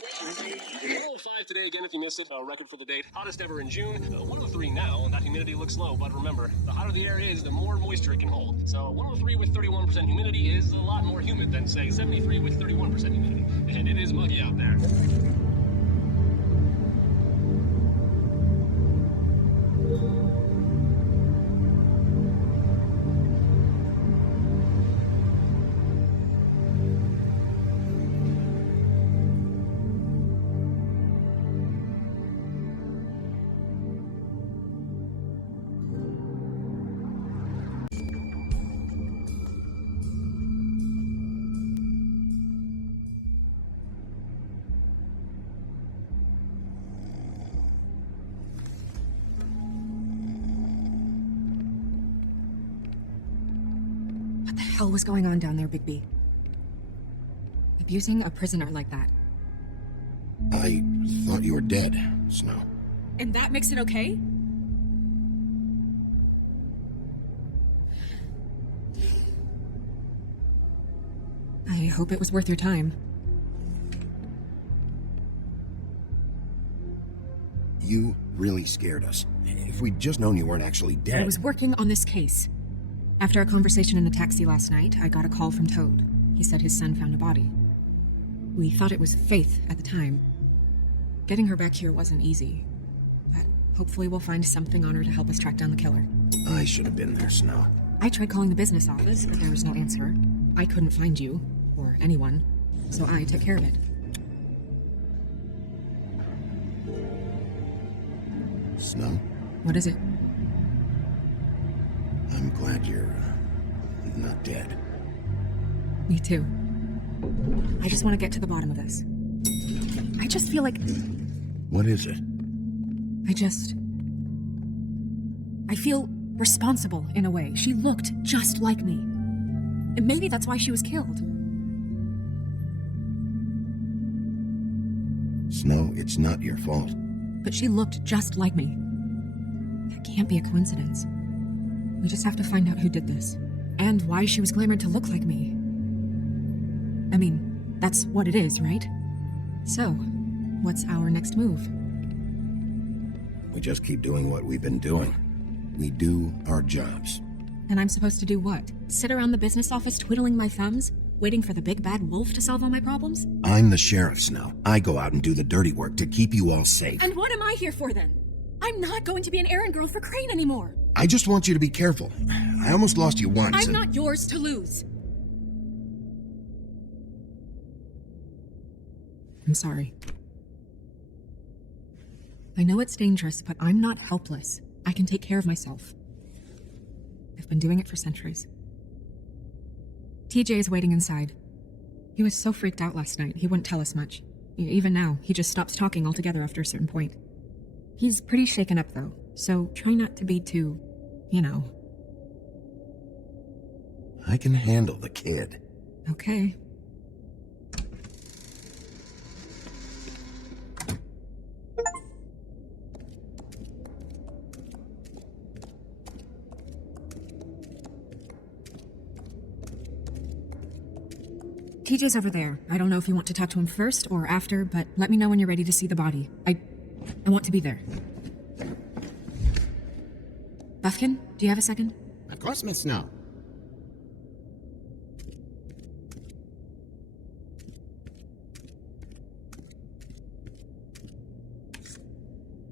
105 today again if you missed it. Record for the date. Hottest ever in June. 103 now, and that humidity looks low, but remember, the hotter the air is, the more moisture it can hold. So 103 with 31% humidity is a lot more humid than, say, 73 with 31% humidity. And it is muggy out there. What the hell was going on down there, Bigby? Abusing a prisoner like that. I thought you were dead, Snow. And that makes it okay? I hope it was worth your time. You really scared us. If we'd just known you weren't actually dead... I was working on this case. After our conversation in the taxi last night, I got a call from Toad. He said his son found a body. We thought it was Faith at the time. Getting her back here wasn't easy, but hopefully we'll find something on her to help us track down the killer. I should have been there, Snow. I tried calling the business office, but there was no answer. I couldn't find you, or anyone, so I took care of it. Snow? What is it? I'm glad you're not dead. Me too. I just want to get to the bottom of this. I just feel like... What is it? I feel responsible in a way. She looked just like me. And maybe that's why she was killed. Snow, it's not your fault. But she looked just like me. That can't be a coincidence. We just have to find out who did this. And why she was glamored to look like me. I mean, that's what it is, right? So, what's our next move? We just keep doing what we've been doing. We do our jobs. And I'm supposed to do what? Sit around the business office twiddling my thumbs? Waiting for the big bad wolf to solve all my problems? I'm the sheriff, Snow. I go out and do the dirty work to keep you all safe. And what am I here for then? I'm not going to be an errand girl for Crane anymore. I just want you to be careful. I almost lost you once. I'm not yours to lose. I'm sorry. I know it's dangerous, but I'm not helpless. I can take care of myself. I've been doing it for centuries. TJ is waiting inside. He was so freaked out last night, he wouldn't tell us much. Even now, he just stops talking altogether after a certain point. He's pretty shaken up, though, so try not to be too, I can handle the kid. Okay. TJ's over there. I don't know if you want to talk to him first or after, but let me know when you're ready to see the body. I want to be there. Buffkin, do you have a second? Of course, Miss Snow.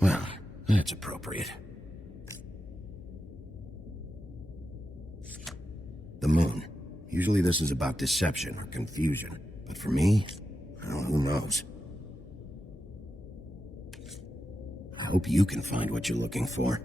Well, that's appropriate. The moon. Usually this is about deception or confusion. But for me, well, who knows? I hope you can find what you're looking for.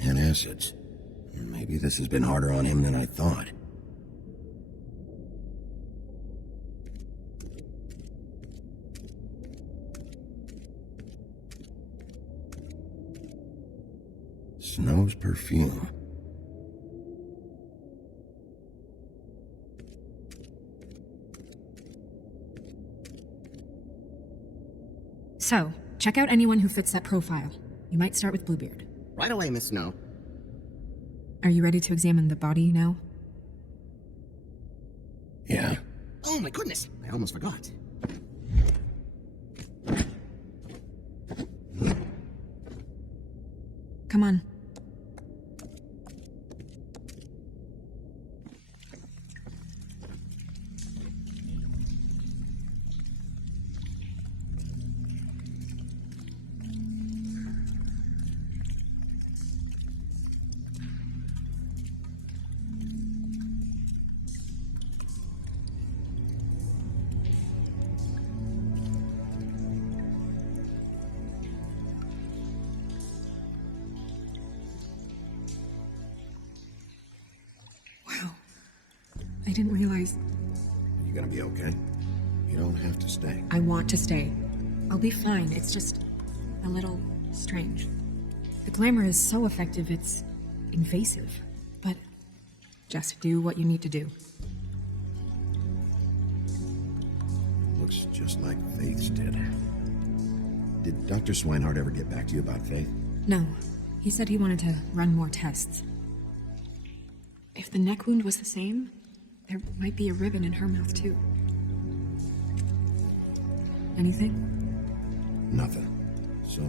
And acids. Maybe this has been harder on him than I thought. Snow's perfume. So, check out anyone who fits that profile. You might start with Bluebeard. Right away, Miss Snow. Are you ready to examine the body now? Yeah. Oh my goodness, I almost forgot. Come on. I didn't realize... Are you gonna be okay? You don't have to stay. I want to stay. I'll be fine. It's just a little strange. The glamour is so effective, it's invasive. But just do what you need to do. Looks just like Faith's did. Did Dr. Swinehart ever get back to you about Faith? No. He said he wanted to run more tests. If the neck wound was the same, there might be a ribbon in her mouth, too. Anything? Nothing. So,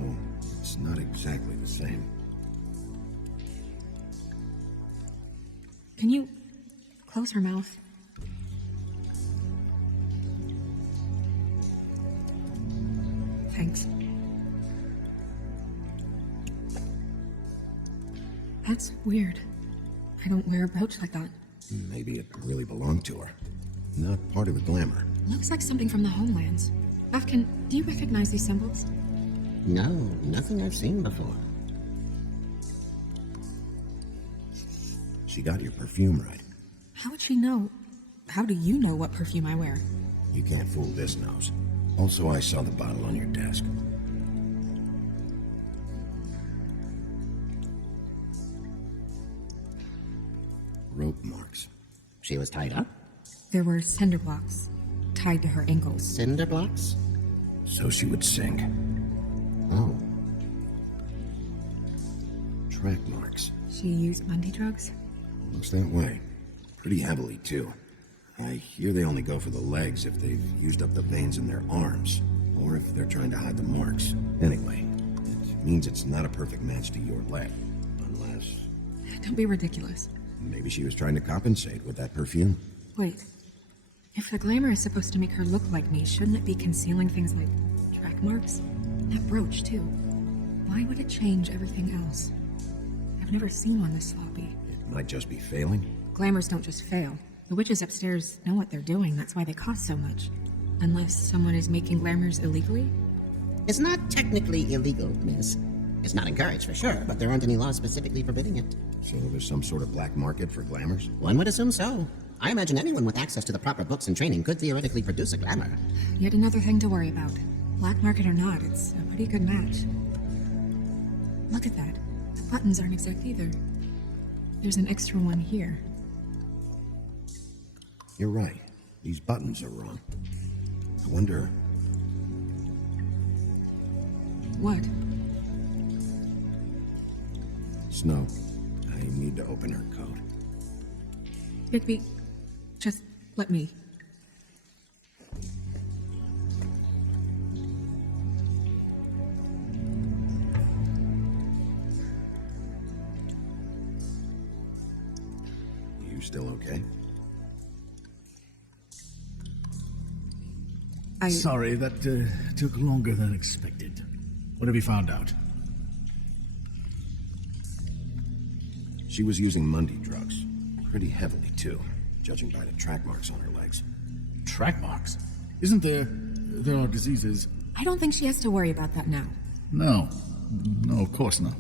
it's not exactly the same. Can you close her mouth? Thanks. That's weird. I don't wear a brooch like that. Maybe it really belonged to her. Not part of the glamour. Looks like something from the homelands. Afkin, do you recognize these symbols? No, nothing I've seen before. She got your perfume right. How would she know? How do you know what perfume I wear? You can't fool this nose. Also, I saw the bottle on your desk. Rope marks. She was tied up? There were cinder blocks tied to her ankles. Cinder blocks? So she would sink. Oh. Track marks. She used Mundy drugs? Looks that way. Pretty heavily, too. I hear they only go for the legs if they've used up the veins in their arms, or if they're trying to hide the marks. Anyway, it means it's not a perfect match to your leg. Unless... Don't be ridiculous. maybe she was trying to compensate with that perfume. Wait. If the glamour is supposed to make her look like me, shouldn't it be concealing things like track marks? That brooch, too. Why would it change everything else? I've never seen one this sloppy. It might just be failing. Glamours don't just fail. The witches upstairs know what they're doing, that's why they cost so much. Unless someone is making glamours illegally? It's not technically illegal, miss. It's not encouraged for sure, but there aren't any laws specifically forbidding it. So there's some sort of black market for glamours? One would assume so. I imagine anyone with access to the proper books and training could theoretically produce a glamour. Yet another thing to worry about. Black market or not, it's a pretty good match. Look at that. The buttons aren't exact either. There's an extra one here. You're right. These buttons are wrong. I wonder... What? Snow, I need to open her coat. Bigby, just let me. You still okay? Sorry, that took longer than expected. What have you found out? She was using Mundy drugs. Pretty heavily, too, judging by the track marks on her legs. Track marks? Isn't there... there are diseases... I don't think she has to worry about that now. No. No, of course not.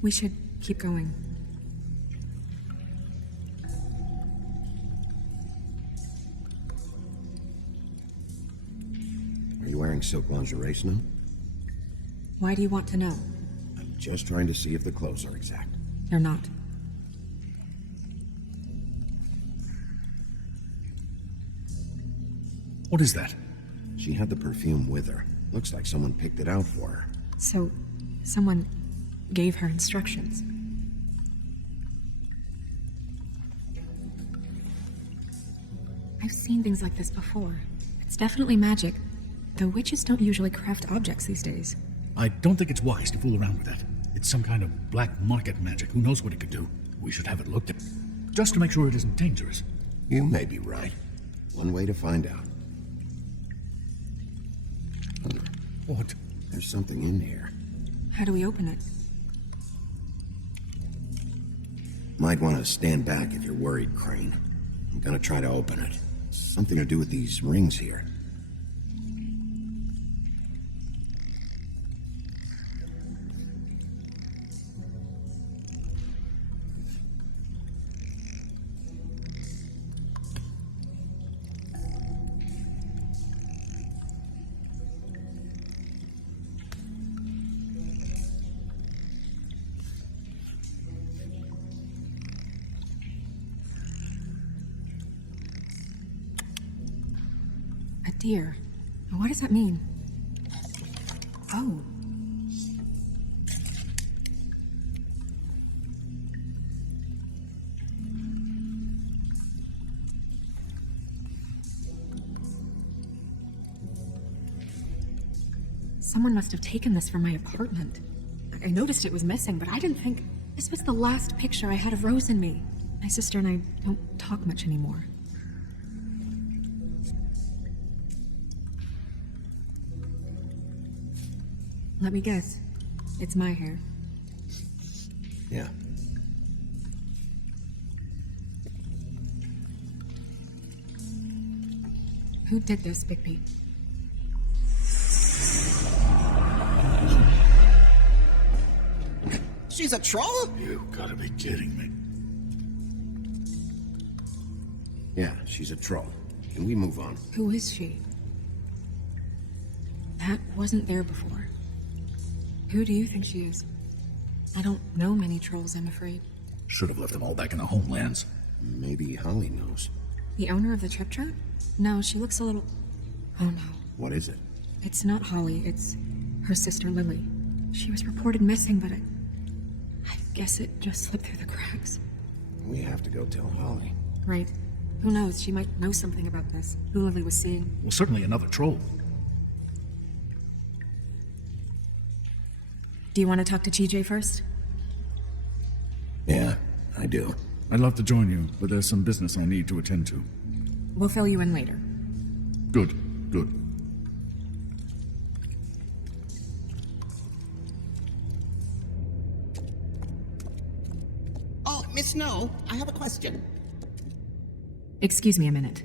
We should keep going. Are you wearing silk lingerie, Snow? Why do you want to know? I'm just trying to see if the clothes are exact. They're not. What is that? She had the perfume with her. Looks like someone picked it out for her. So, someone gave her instructions. I've seen things like this before. It's definitely magic. The witches don't usually craft objects these days. I don't think it's wise to fool around with that. It's some kind of black market magic. Who knows what it could do? We should have it looked at, just to make sure it isn't dangerous. You may be right. One way to find out. What? There's something in here. How do we open it? Might want to stand back if you're worried, Crane. I'm gonna try to open it. Something to do with these rings here. A deer. What does that mean? Oh. Someone must have taken this from my apartment. I noticed it was missing, but I didn't think this was the last picture I had of Rose and me. My sister and I don't talk much anymore. Let me guess. It's my hair. Yeah. Who did this, Bigby? She's a troll? You gotta be kidding me. Yeah, she's a troll. Can we move on? Who is she? That wasn't there before. Who do you think she is? I don't know many trolls, I'm afraid. Should have left them all back in the homelands. Maybe Holly knows. The owner of the trip trap? No, she looks a little... Oh no. What is it? It's not Holly, it's her sister Lily. She was reported missing, but I guess it just slipped through the cracks. We have to go tell Holly. Right. Who knows, she might know something about this. Who Lily was seeing. Well, certainly another troll. Do you want to talk to TJ first? Yeah, I do. I'd love to join you, but there's some business I need to attend to. We'll fill you in later. Good, good. Oh, Miss Snow, I have a question. Excuse me a minute.